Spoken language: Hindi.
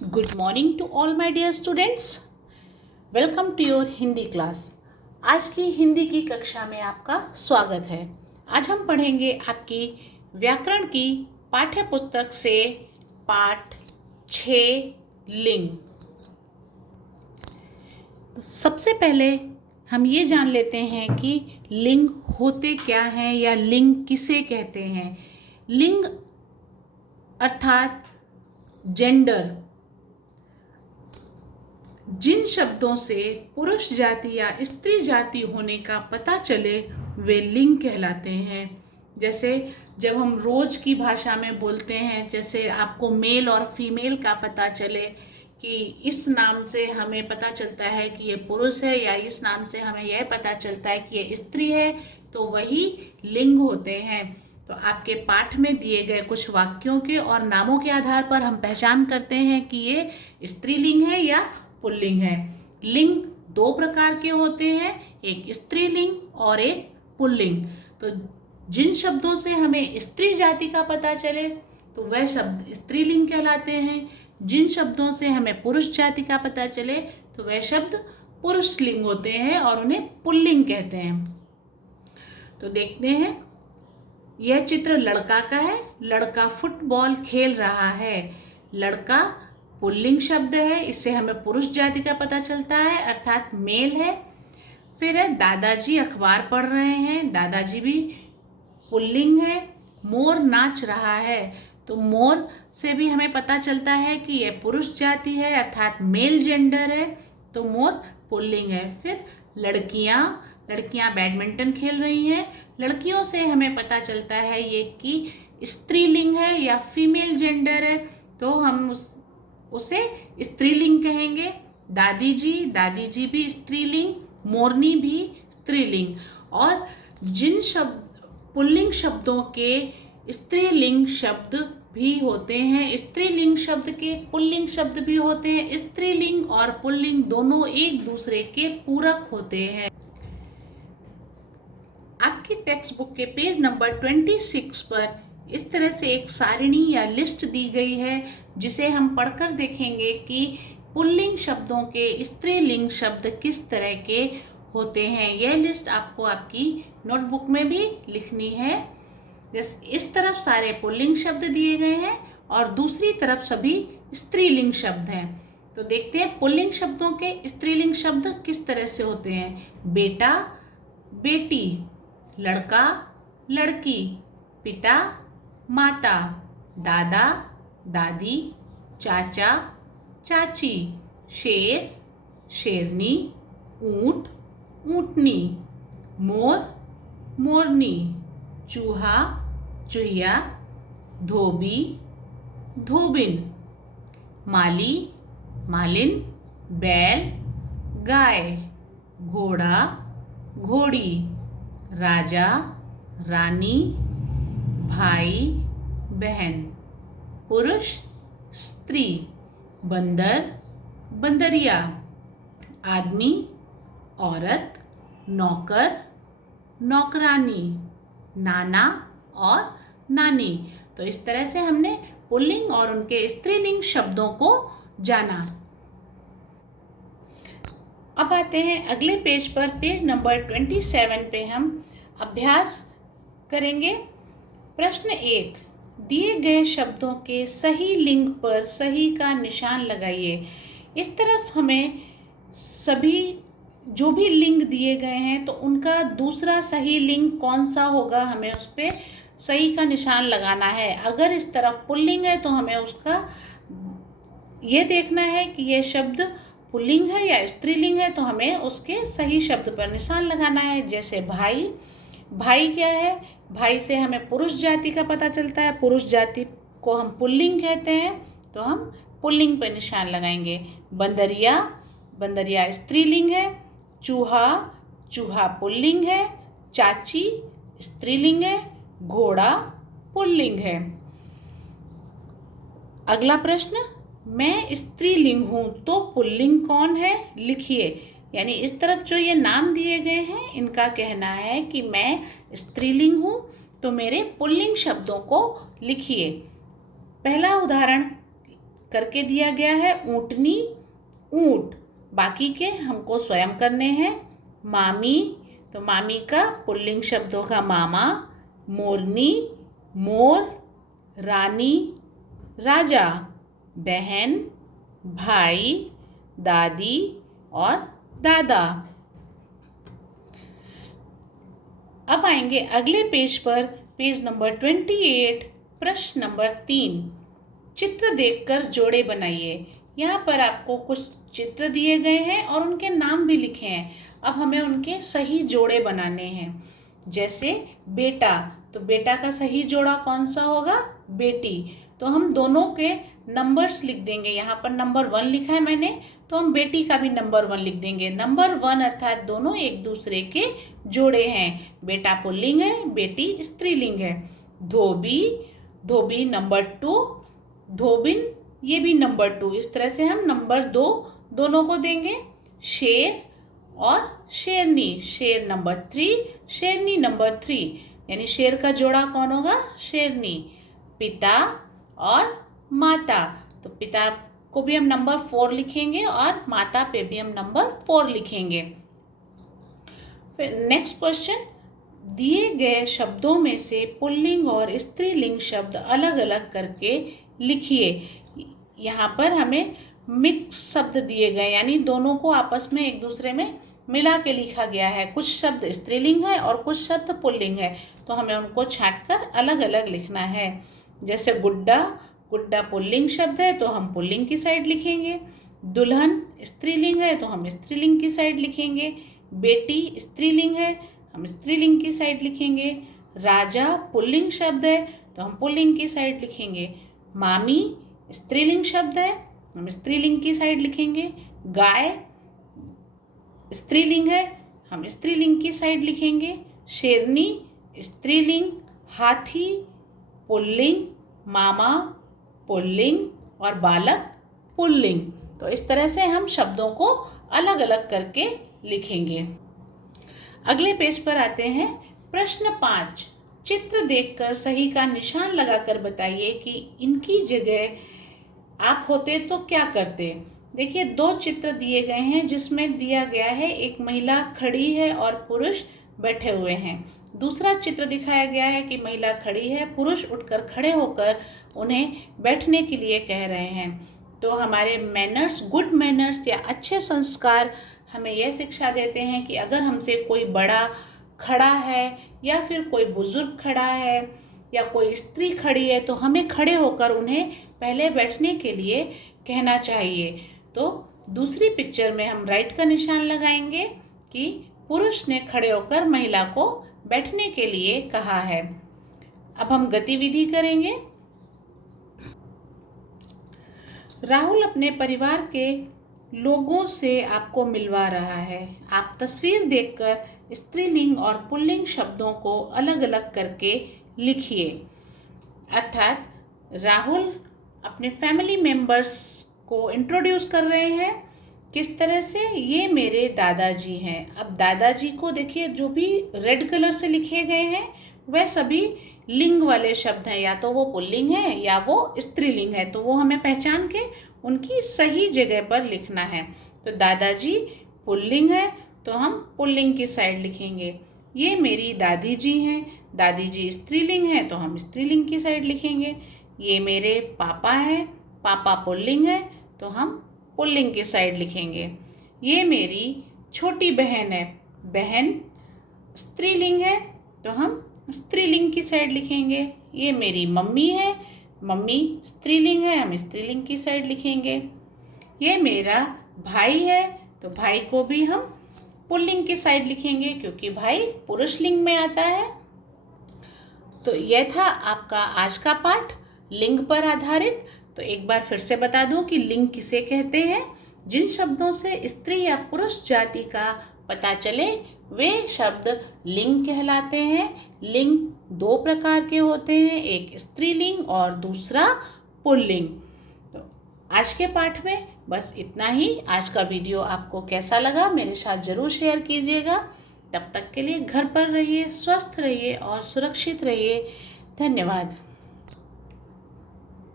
Good morning to all my dear students. Welcome to your Hindi class. आज की हिंदी की कक्षा में आपका स्वागत है. आज हम पढ़ेंगे आपकी व्याकरण की पाठ्य पुस्तक से पाठ 6 लिंग. तो सबसे पहले हम ये जान लेते हैं कि लिंग होते क्या हैं या लिंग किसे कहते हैं. लिंग अर्थात जेंडर. जिन शब्दों से पुरुष जाति या स्त्री जाति होने का पता चले वे लिंग कहलाते हैं. जैसे जब हम रोज की भाषा में बोलते हैं, जैसे आपको मेल और फीमेल का पता चले कि इस नाम से हमें पता चलता है कि ये पुरुष है या इस नाम से हमें यह पता चलता है कि ये स्त्री है, तो वही लिंग होते हैं. तो आपके पाठ में दिए गए कुछ वाक्यों के और नामों के आधार पर हम पहचान करते हैं कि ये स्त्रीलिंग है या पुल्लिंग है. लिंग दो प्रकार के होते हैं, एक स्त्रीलिंग और एक पुल्लिंग. तो जिन शब्दों से हमें स्त्री जाति का पता चले तो वह शब्द स्त्रीलिंग कहलाते हैं. जिन शब्दों से हमें पुरुष जाति का पता चले तो वह शब्द पुरुष लिंग होते हैं और उन्हें पुल्लिंग कहते हैं. तो देखते हैं, यह चित्र लड़का का है. लड़का फुटबॉल खेल रहा है. लड़का पुल्लिंग शब्द है, इससे हमें पुरुष जाति का पता चलता है अर्थात मेल है. फिर है दादाजी अखबार पढ़ रहे हैं. दादाजी भी पुल्लिंग है. मोर नाच रहा है, तो मोर से भी हमें पता चलता है कि यह पुरुष जाति है अर्थात मेल जेंडर है, तो मोर पुल्लिंग है. फिर लड़कियां बैडमिंटन खेल रही हैं. लड़कियों से हमें पता चलता है ये कि स्त्रीलिंग है या फीमेल जेंडर है, तो हम उसे स्त्रीलिंग कहेंगे. दादी जी भी स्त्रीलिंग, मोरनी भी स्त्रीलिंग. और जिन पुल्लिंग शब्दों के स्त्रीलिंग शब्द भी होते हैं, स्त्रीलिंग शब्द के पुल्लिंग शब्द भी होते हैं. स्त्रीलिंग और पुल्लिंग दोनों एक दूसरे के पूरक होते हैं. आपकी टेक्स्ट बुक के पेज नंबर 26 पर इस तरह से एक सारिणी या लिस्ट दी गई है, जिसे हम पढ़कर देखेंगे कि पुल्लिंग शब्दों के स्त्रीलिंग शब्द किस तरह के होते हैं. यह लिस्ट आपको आपकी नोटबुक में भी लिखनी है. जैसे इस तरफ सारे पुल्लिंग शब्द दिए गए हैं और दूसरी तरफ सभी स्त्रीलिंग शब्द हैं. तो देखते हैं पुल्लिंग शब्दों के स्त्रीलिंग शब्द किस तरह से होते हैं. बेटा, बेटी, लड़का, लड़की, पिता, माता, दादा, दादी, चाचा, चाची, शेर, शेरनी, ऊंट, ऊंटनी, मोर, मोरनी, चूहा, चूहिया, धोबी, धोबिन, माली, मालिन, बैल, गाय, घोड़ा, घोड़ी, राजा, रानी, भाई, बहन, पुरुष, स्त्री, बंदर, बंदरिया, आदमी, औरत, नौकर, नौकरानी, नाना और नानी. तो इस तरह से हमने पुल्लिंग और उनके स्त्रीलिंग शब्दों को जाना. अब आते हैं अगले पेज पर. पेज नंबर 27 पे हम अभ्यास करेंगे. प्रश्न 1, दिए गए शब्दों के सही लिंग पर सही का निशान लगाइए. इस तरफ हमें सभी जो भी लिंग दिए गए हैं तो उनका दूसरा सही लिंग कौन सा होगा, हमें उस पर सही का निशान लगाना है. अगर इस तरफ पुल्लिंग है तो हमें उसका ये देखना है कि यह शब्द पुल्लिंग है या स्त्रीलिंग है, तो हमें उसके सही शब्द पर निशान लगाना है. जैसे भाई, भाई क्या है, भाई से हमें पुरुष जाति का पता चलता है. पुरुष जाति को हम पुल्लिंग कहते हैं, तो हम पुल्लिंग पर निशान लगाएंगे. बंदरिया, बंदरिया स्त्रीलिंग है. चूहा, चूहा पुल्लिंग है. चाची स्त्रीलिंग है. घोड़ा पुल्लिंग है. अगला प्रश्न, मैं स्त्रीलिंग हूँ तो पुल्लिंग कौन है, लिखिए. यानी इस तरफ जो ये नाम दिए गए हैं इनका कहना है कि मैं स्त्रीलिंग हूँ, तो मेरे पुल्लिंग शब्दों को लिखिए. पहला उदाहरण करके दिया गया है ऊँटनी, ऊँट। बाकी के हमको स्वयं करने हैं। मामी, तो मामी का पुल्लिंग शब्द होगा मामा, मोरनी, मोर, रानी, राजा, बहन, भाई, दादी और दादा। अब आएंगे अगले पेज पर, पेज नंबर 28, प्रश्न नंबर 3। चित्र देखकर जोड़े बनाइए। यहाँ पर आपको कुछ चित्र दिए गए हैं और उनके नाम भी लिखे हैं। अब हमें उनके सही जोड़े बनाने हैं। जैसे बेटा, तो बेटा का सही जोड़ा कौन सा होगा? बेटी। तो हम दोनों के नंबर्स लिख देंगे। यहाँ पर नंबर 1 लिखा है मैंने, तो हम बेटी का भी नंबर 1 लिख देंगे। नंबर 1 अर्थात दोनों एक दूसरे के जोड़े हैं। बेटा पुल्लिंग है, बेटी स्त्रीलिंग है। धोबी, धोबी नंबर 2, धोबिन ये भी नंबर 2। इस तरह से हम नंबर 2 दोनों को देंगे। शेर और शेरनी, शेर नंबर 3, शेरनी नंबर 3, यानी शेर का जोड़ा कौन होगा? शेरनी। पिता और माता, तो पिता को भी हम नंबर 4 लिखेंगे और माता पे भी हम नंबर 4 लिखेंगे। फिर नेक्स्ट क्वेश्चन, दिए गए शब्दों में से पुल्लिंग और स्त्रीलिंग शब्द अलग अलग करके लिखिए। यहाँ पर हमें मिक्स शब्द दिए गए, यानी दोनों को आपस में एक दूसरे में मिला के लिखा गया है। कुछ शब्द स्त्रीलिंग है और कुछ शब्द पुल्लिंग है, तो हमें उनको छांटकर अलग अलग लिखना है। जैसे गुड्डा, गुड्डा पुल्लिंग शब्द है तो हम पुल्लिंग की साइड लिखेंगे। दुल्हन स्त्रीलिंग है तो हम स्त्रीलिंग की साइड लिखेंगे। बेटी स्त्रीलिंग है, हम स्त्रीलिंग की साइड लिखेंगे। राजा पुल्लिंग शब्द है तो हम पुल्लिंग की साइड लिखेंगे। मामी स्त्रीलिंग शब्द है, हम स्त्रीलिंग की साइड लिखेंगे। गाय स्त्रीलिंग है, हम स्त्रीलिंग की साइड लिखेंगे। शेरनी स्त्रीलिंग, हाथी पुल्लिंग, मामा पुल्लिंग और बालक पुल्लिंग। तो इस तरह से हम शब्दों को अलग अलग करके लिखेंगे। अगले पेज पर आते हैं। प्रश्न 5, चित्र देखकर सही का निशान लगाकर बताइए कि इनकी जगह आप होते तो क्या करते। देखिए 2 चित्र दिए गए हैं जिसमें दिया गया है एक महिला खड़ी है और पुरुष बैठे हुए हैं। दूसरा चित्र दिखाया गया है कि महिला खड़ी है, पुरुष उठकर खड़े होकर उन्हें बैठने के लिए कह रहे हैं। तो हमारे मैनर्स, गुड मैनर्स या अच्छे संस्कार हमें यह शिक्षा देते हैं कि अगर हमसे कोई बड़ा खड़ा है या फिर कोई बुजुर्ग खड़ा है या कोई स्त्री खड़ी है तो हमें खड़े होकर उन्हें पहले बैठने के लिए कहना चाहिए। तो दूसरी पिक्चर में हम राइट का निशान लगाएंगे कि पुरुष ने खड़े होकर महिला को बैठने के लिए कहा है। अब हम गतिविधि करेंगे। राहुल अपने परिवार के लोगों से आपको मिलवा रहा है। आप तस्वीर देखकर स्त्रीलिंग और पुल्लिंग शब्दों को अलग अलग करके लिखिए। अर्थात राहुल अपने फैमिली मेंबर्स को इंट्रोड्यूस कर रहे हैं। किस तरह से? ये मेरे दादाजी हैं। अब दादाजी को देखिए, जो भी रेड कलर से लिखे गए हैं वह सभी लिंग वाले शब्द हैं, या तो वो पुल्लिंग है या वो स्त्रीलिंग है, तो वो हमें पहचान के उनकी सही जगह पर लिखना है। तो दादाजी पुल्लिंग है तो हम पुल्लिंग की साइड लिखेंगे। ये मेरी दादी जी हैं, दादी जी स्त्रीलिंग है तो हम स्त्रीलिंग की साइड लिखेंगे। ये मेरे पापा हैं, पापा पुल्लिंग है तो हम पुल्लिंग की साइड लिखेंगे। ये मेरी छोटी बहन है, बहन स्त्रीलिंग है तो हम स्त्रीलिंग की साइड लिखेंगे। ये मेरी मम्मी है, मम्मी स्त्रीलिंग है, हम स्त्रीलिंग की साइड लिखेंगे। ये मेरा भाई है तो भाई को भी हम पुल्लिंग की साइड लिखेंगे क्योंकि भाई पुरुष लिंग में आता है। तो यह था आपका आज का पाठ लिंग पर आधारित। तो एक बार फिर से बता दूं कि लिंग किसे कहते हैं। जिन शब्दों से स्त्री या पुरुष जाति का पता चले वे शब्द लिंग कहलाते हैं। लिंग 2 प्रकार के होते हैं, एक स्त्रीलिंग और दूसरा पुल्लिंग। तो आज के पाठ में बस इतना ही। आज का वीडियो आपको कैसा लगा मेरे साथ ज़रूर शेयर कीजिएगा। तब तक के लिए घर पर रहिए, स्वस्थ रहिए और सुरक्षित रहिए। धन्यवाद।